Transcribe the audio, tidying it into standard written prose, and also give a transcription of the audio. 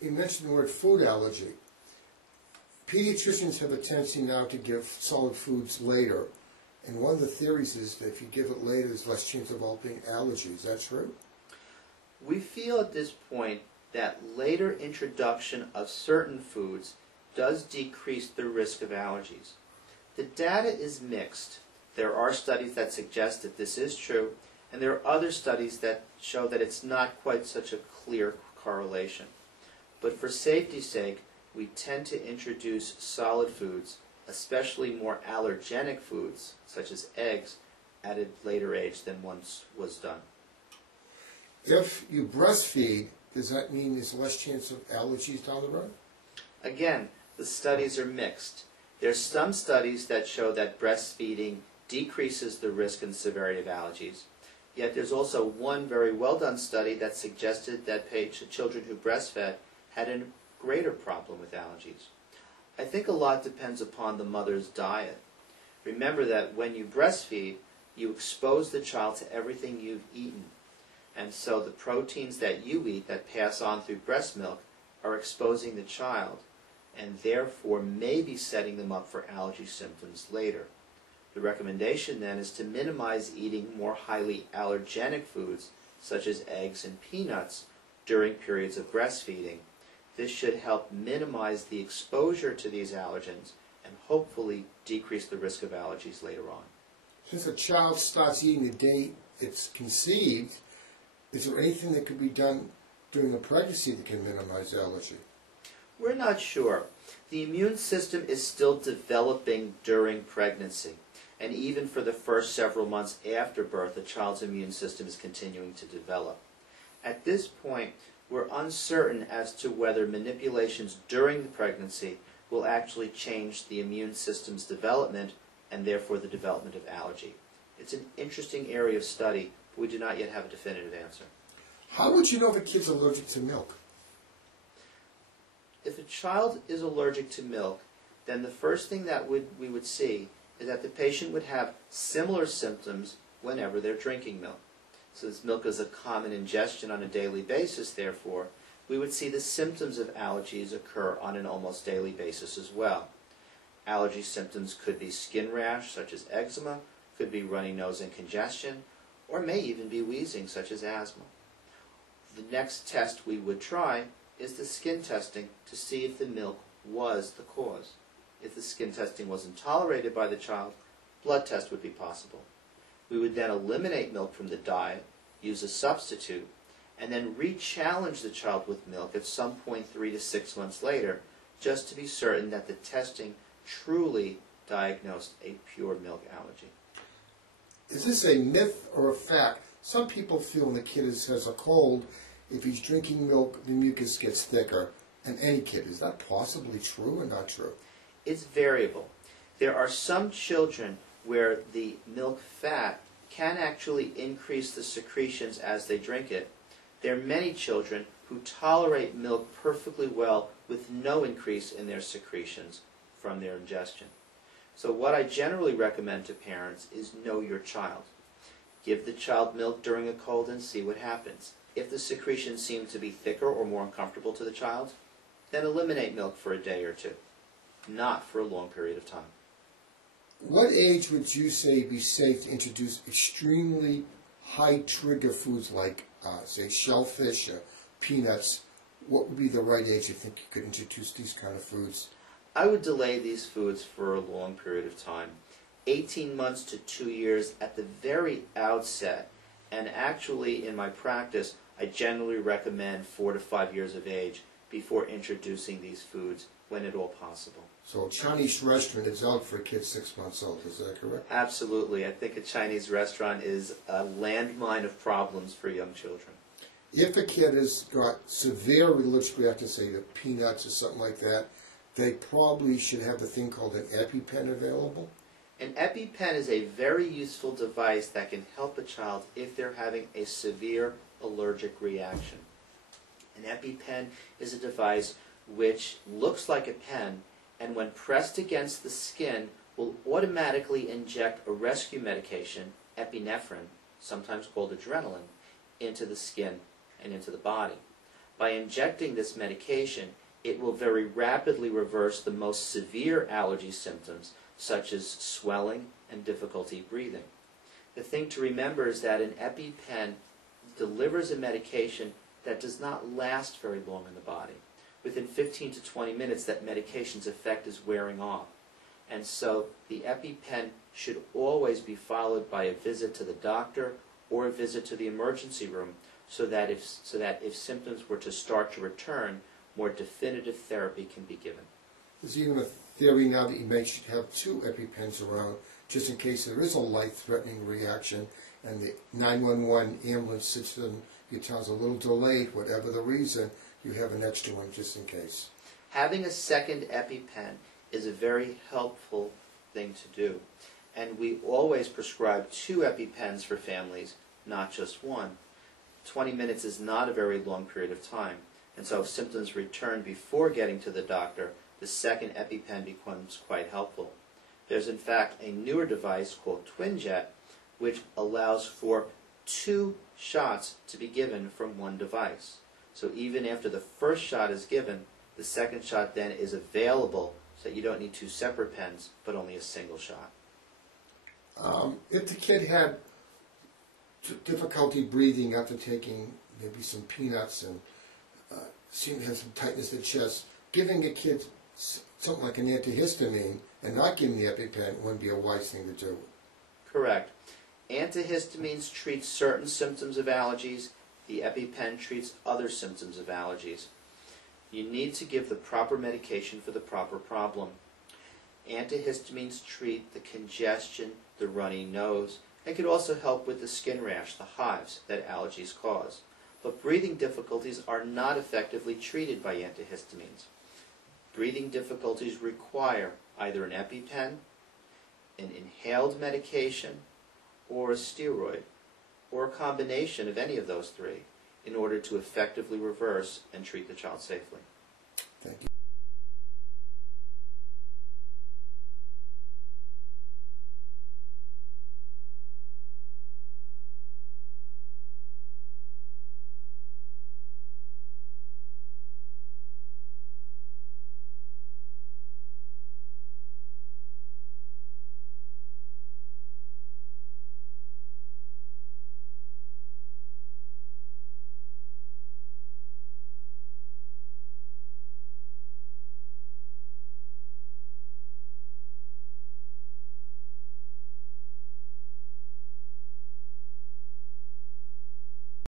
you mentioned the word food allergy. Pediatricians have a tendency now to give solid foods later, and one of the theories is that if you give it later, there's less chance of developing allergies. Is that true? We feel at this point that later introduction of certain foods does decrease the risk of allergies. The data is mixed. There are studies that suggest that this is true, and there are other studies that show that it's not quite such a clear correlation. But for safety's sake, we tend to introduce solid foods, especially more allergenic foods, such as eggs, at a later age than once was done. If you breastfeed, does that mean there's less chance of allergies down the road? Again, the studies are mixed. There's some studies that show that breastfeeding decreases the risk and severity of allergies. Yet there's also one very well-done study that suggested that children who breastfed had a greater problem with allergies. I think a lot depends upon the mother's diet. Remember that when you breastfeed, you expose the child to everything you've eaten. And so the proteins that you eat that pass on through breast milk are exposing the child, and therefore may be setting them up for allergy symptoms later. The recommendation then is to minimize eating more highly allergenic foods, such as eggs and peanuts, during periods of breastfeeding. This should help minimize the exposure to these allergens and hopefully decrease the risk of allergies later on. Since a child starts eating the day it's conceived, is there anything that could be done during the pregnancy that can minimize allergy? We're not sure. The immune system is still developing during pregnancy, and even for the first several months after birth, a child's immune system is continuing to develop. At this point, we're uncertain as to whether manipulations during the pregnancy will actually change the immune system's development and therefore the development of allergy. It's an interesting area of study, but we do not yet have a definitive answer. How would you know if a kid's allergic to milk? If a child is allergic to milk, then the first thing that we would see is that the patient would have similar symptoms whenever they're drinking milk. So this milk is a common ingestion on a daily basis, therefore, we would see the symptoms of allergies occur on an almost daily basis as well. Allergy symptoms could be skin rash, such as eczema, could be runny nose and congestion, or may even be wheezing, such as asthma. The next test we would try is the skin testing to see if the milk was the cause. If the skin testing wasn't tolerated by the child, blood test would be possible. We would then eliminate milk from the diet, use a substitute, and then re-challenge the child with milk at some point 3 to 6 months later, just to be certain that the testing truly diagnosed a pure milk allergy. Is this a myth or a fact? Some people feel when the kid has a cold, if he's drinking milk, the mucus gets thicker. And any kid, is that possibly true or not true? It's variable. There are some children where the milk fat can actually increase the secretions as they drink it. There are many children who tolerate milk perfectly well with no increase in their secretions from their ingestion. So what I generally recommend to parents is know your child. Give the child milk during a cold and see what happens. If the secretions seem to be thicker or more uncomfortable to the child, then eliminate milk for a day or two, not for a long period of time. What age would you say be safe to introduce extremely high trigger foods like, say, shellfish or peanuts? What would be the right age you think you could introduce these kind of foods? I would delay these foods for a long period of time, 18 months to 2 years at the very outset. And actually, in my practice, I generally recommend 4 to 5 years of age before introducing these foods when at all possible. So a Chinese restaurant is out for a kid 6 months old, is that correct? Absolutely. I think a Chinese restaurant is a landmine of problems for young children. If a kid has got severe allergic reaction, say to peanuts or something like that, they probably should have a thing called an EpiPen available? An EpiPen is a very useful device that can help a child if they're having a severe allergic reaction. An EpiPen is a device which looks like a pen, and when pressed against the skin will automatically inject a rescue medication, epinephrine, sometimes called adrenaline, into the skin and into the body. By injecting this medication, it will very rapidly reverse the most severe allergy symptoms, such as swelling and difficulty breathing. The thing to remember is that an EpiPen delivers a medication that does not last very long in the body. Within 15 to 20 minutes, that medication's effect is wearing off. And so the EpiPen should always be followed by a visit to the doctor or a visit to the emergency room, so that if symptoms were to start to return, more definitive therapy can be given. There's even a theory now that you may should have 2 EpiPens around, just in case there is a life-threatening reaction and the 911 ambulance system, your town's a little delayed, whatever the reason, you have an extra one just in case. Having a second EpiPen is a very helpful thing to do. And we always prescribe 2 EpiPens for families, not just 1. 20 minutes is not a very long period of time. And so if symptoms return before getting to the doctor, the second EpiPen becomes quite helpful. There's in fact a newer device called TwinJet, which allows for 2 shots to be given from one device. So even after the first shot is given, the second shot then is available, so that you don't need 2 separate pens, but only a single shot. If the kid had difficulty breathing after taking maybe some peanuts and seemed to have some tightness in the chest, giving a kid something like an antihistamine and not giving the EpiPen wouldn't be a wise thing to do. Correct. Antihistamines treat certain symptoms of allergies. The EpiPen treats other symptoms of allergies. You need to give the proper medication for the proper problem. Antihistamines treat the congestion, the runny nose, and could also help with the skin rash, the hives that allergies cause. But breathing difficulties are not effectively treated by antihistamines. Breathing difficulties require either an EpiPen, an inhaled medication, or a steroid, or a combination of any of those 3 in order to effectively reverse and treat the child safely. Thank you.